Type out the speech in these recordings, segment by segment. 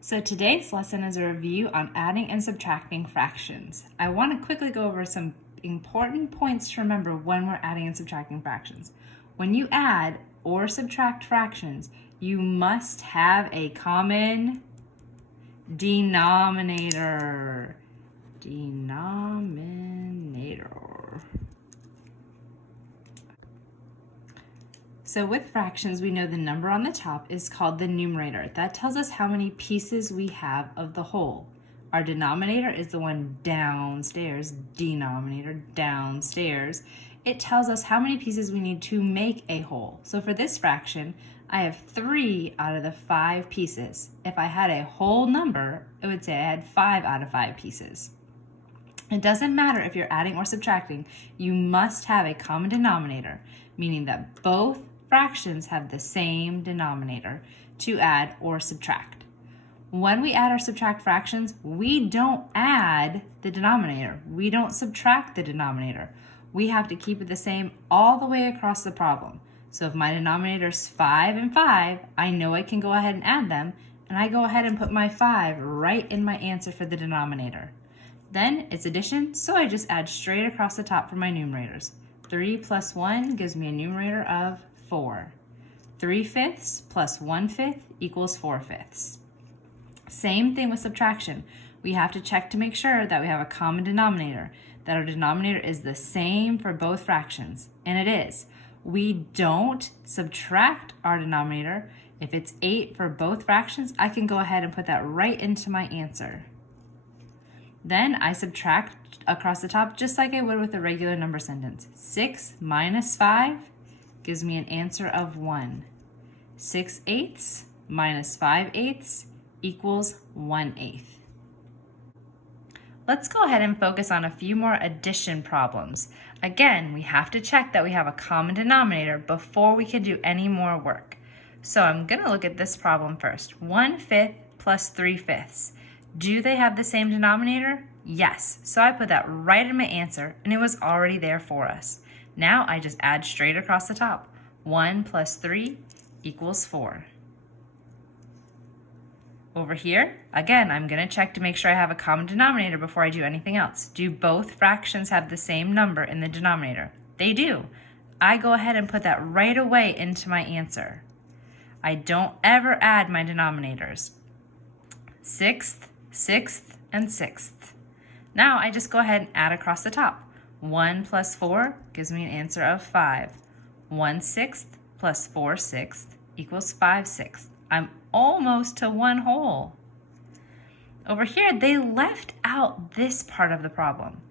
So today's lesson is a review on adding and subtracting fractions. I want to quickly go over some important points to remember when we're adding and subtracting fractions. When you add or subtract fractions, you must have a common denominator. So with fractions, we know the number on the top is called the numerator. That tells us how many pieces we have of the whole. Our denominator is the one downstairs, denominator downstairs. It tells us how many pieces we need to make a whole. So for this fraction, I have 3 out of the 5 pieces. If I had a whole number, it would say I had 5 out of 5 pieces. It doesn't matter if you're adding or subtracting, you must have a common denominator, meaning that both fractions have the same denominator to add or subtract. When we add or subtract fractions, we don't add the denominator. We don't subtract the denominator. We have to keep it the same all the way across the problem. So if my denominator is 5 and 5, I know I can go ahead and add them, and I go ahead and put my 5 right in my answer for the denominator. Then it's addition, so I just add straight across the top for my numerators. 3 plus 1 gives me a numerator of 4. 3/5 plus 1/5 equals 4/5. Same thing with subtraction. We have to check to make sure that we have a common denominator, that our denominator is the same for both fractions, and it is. We don't subtract our denominator. If it's 8 for both fractions, I can go ahead and put that right into my answer. Then I subtract across the top just like I would with a regular number sentence. 6 minus 5 gives me an answer of 1. 6/8 minus 5/8 equals 1/8. Let's go ahead and focus on a few more addition problems. Again, we have to check that we have a common denominator before we can do any more work. So I'm going to look at this problem first. 1/5 plus 3/5. Do they have the same denominator? Yes. So I put that right in my answer, and it was already there for us. Now I just add straight across the top. 1 plus 3 equals 4. Over here, again, I'm going to check to make sure I have a common denominator before I do anything else. Do both fractions have the same number in the denominator? They do. I go ahead and put that right away into my answer. I don't ever add my denominators. 6th, 6th, and 6th. Now I just go ahead and add across the top. 1 plus 4 gives me an answer of 5. 1/6 plus 4/6 equals 5/6. I'm almost to 1 whole. Over here, they left out this part of the problem.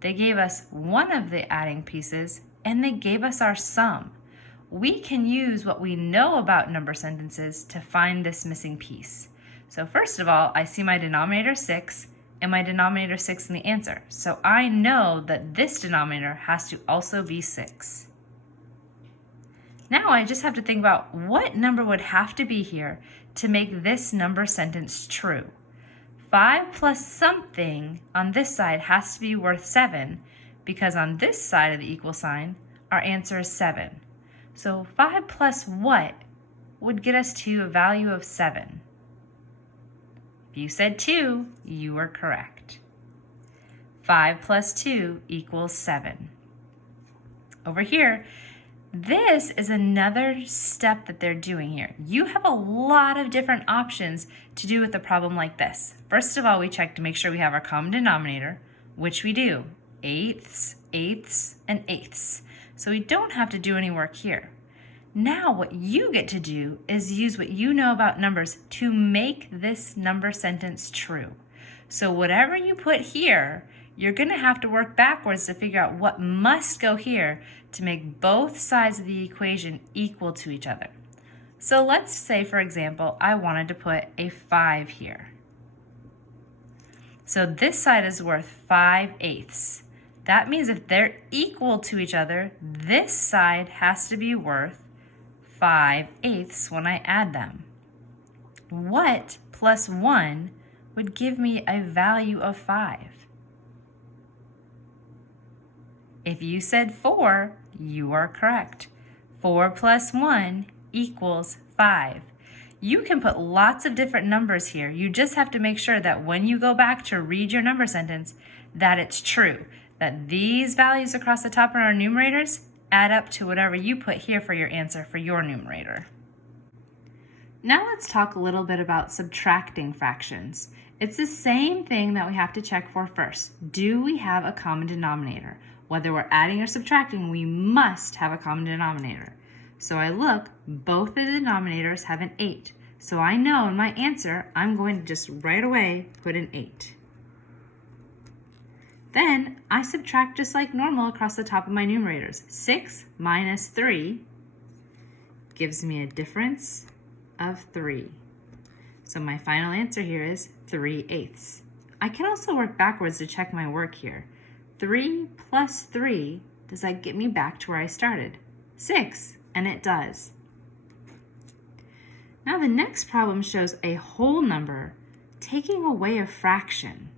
They gave us one of the adding pieces, and they gave us our sum. We can use what we know about number sentences to find this missing piece. So first of all, I see my denominator 6 and my denominator 6 in the answer. So I know that this denominator has to also be 6. Now I just have to think about what number would have to be here to make this number sentence true. 5 plus something on this side has to be worth 7 because on this side of the equal sign, our answer is 7. So 5 plus what would get us to a value of 7? If you said 2, you were correct. 5 plus 2 equals 7. Over here, this is another step that they're doing here. You have a lot of different options to do with a problem like this. First of all, we check to make sure we have our common denominator, which we do. 8ths, 8ths, and 8ths. So we don't have to do any work here. Now what you get to do is use what you know about numbers to make this number sentence true. So whatever you put here, you're going to have to work backwards to figure out what must go here to make both sides of the equation equal to each other. So let's say, for example, I wanted to put a 5 here. So this side is worth 5/8. That means if they're equal to each other, this side has to be worth 5/8 when I add them. What plus 1 would give me a value of 5? If you said 4, you are correct. 4 plus 1 equals 5. You can put lots of different numbers here. You just have to make sure that when you go back to read your number sentence, that it's true, that these values across the top in our numerators add up to whatever you put here for your answer for your numerator. Now let's talk a little bit about subtracting fractions. It's the same thing that we have to check for first. Do we have a common denominator? Whether we're adding or subtracting, we must have a common denominator. So I look, both the denominators have an 8. So I know in my answer, I'm going to just right away put an 8. Then I subtract just like normal across the top of my numerators. 6 minus 3 gives me a difference of 3. So my final answer here is 3/8. I can also work backwards to check my work here. 3 plus 3, does that get me back to where I started? 6, and it does. Now the next problem shows a whole number taking away a fraction.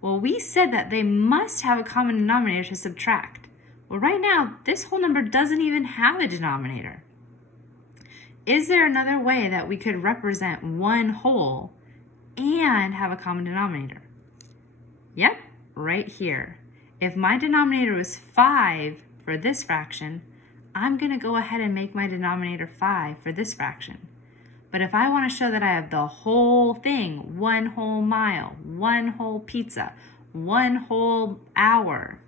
Well, we said that they must have a common denominator to subtract. Well, right now, this whole number doesn't even have a denominator. Is there another way that we could represent one whole and have a common denominator? Yep, right here. If my denominator was 5 for this fraction, I'm going to go ahead and make my denominator 5 for this fraction. But if I want to show that I have the whole thing, 1 whole mile, 1 whole pizza, 1 whole hour,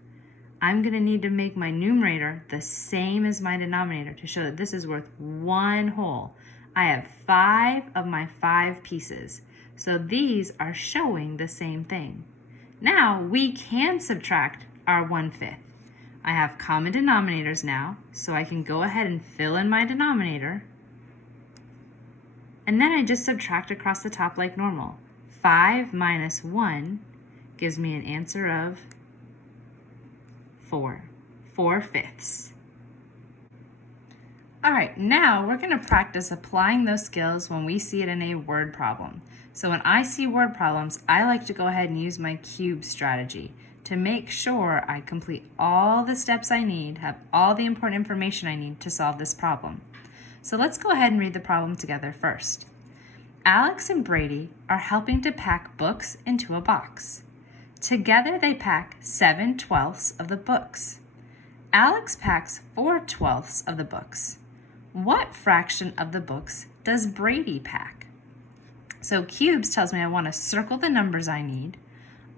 I'm going to need to make my numerator the same as my denominator to show that this is worth 1 whole. I have 5 of my 5 pieces. So these are showing the same thing. Now we can subtract our 1/5. I have common denominators now, so I can go ahead and fill in my denominator. And then I just subtract across the top like normal. 5 minus 1 gives me an answer of 4/5. All right, now we're going to practice applying those skills when we see it in a word problem. So when I see word problems, I like to go ahead and use my cube strategy to make sure I complete all the steps I need, have all the important information I need to solve this problem. So let's go ahead and read the problem together first. Alex and Brady are helping to pack books into a box. Together they pack 7/12 of the books. Alex packs 4/12 of the books. What fraction of the books does Brady pack? So cubes tells me I want to circle the numbers I need,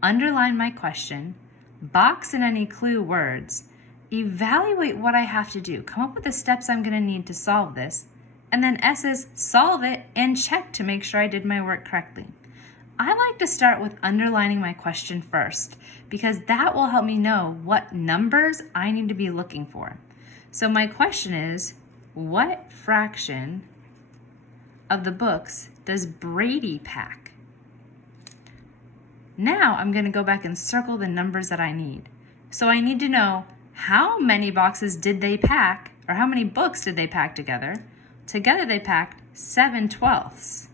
underline my question, box in any clue words, evaluate what I have to do, come up with the steps I'm going to need to solve this, and then S is solve it and check to make sure I did my work correctly. I like to start with underlining my question first because that will help me know what numbers I need to be looking for. So my question is, what fraction of the books does Brady pack? Now I'm going to go back and circle the numbers that I need. So I need to know how many boxes did they pack, or how many books did they pack together? Together they packed 7/12.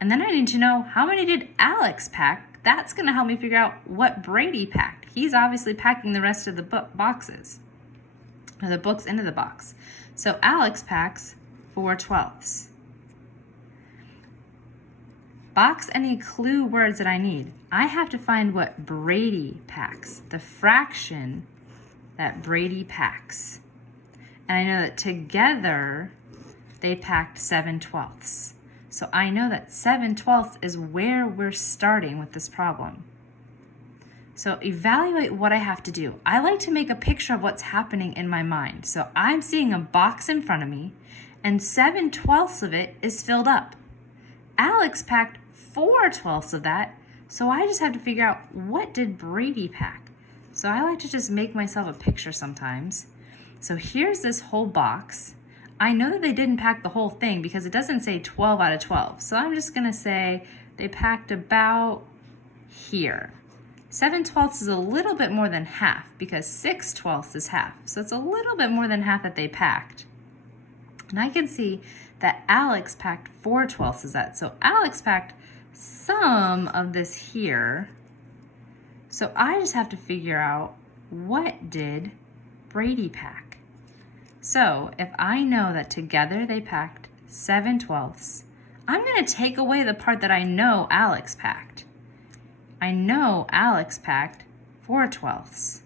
And then I need to know how many did Alex pack. That's going to help me figure out what Brady packed. He's obviously packing the rest of the boxes, or the books into the box. So Alex packs 4/12. Box any clue words that I need. I have to find what Brady packs, the fraction that Brady packs. And I know that together they packed 7/12. So I know that 7/12 is where we're starting with this problem. So evaluate what I have to do. I like to make a picture of what's happening in my mind. So I'm seeing a box in front of me and 7/12 of it is filled up. Alex packed 4/12 of that, so I just have to figure out what did Brady pack. So I like to just make myself a picture sometimes. So here's this whole box. I know that they didn't pack the whole thing because it doesn't say 12 out of 12. So I'm just gonna say they packed about here. 7/12 is a little bit more than half because 6/12 is half. So it's a little bit more than half that they packed. And I can see that Alex packed 4/12 of that. So Alex packed some of this here. So I just have to figure out what did Brady pack. So if I know that together they packed 7/12, I'm going to take away the part that I know Alex packed. I know Alex packed 4/12.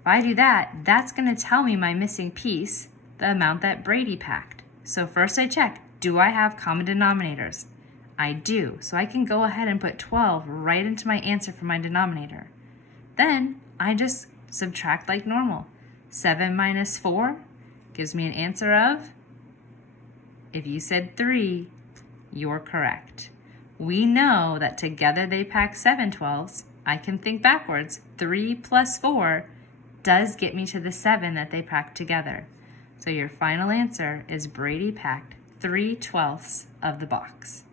If I do that, that's going to tell me my missing piece, the amount that Brady packed. So first I check, do I have common denominators? I do, so I can go ahead and put 12 right into my answer for my denominator. Then I just subtract like normal. 7 minus 4 gives me an answer of, if you said 3, you're correct. We know that together they pack 7/12. I can think backwards. 3 plus 4 does get me to the 7 that they packed together. So your final answer is Brady packed 3/12 of the box.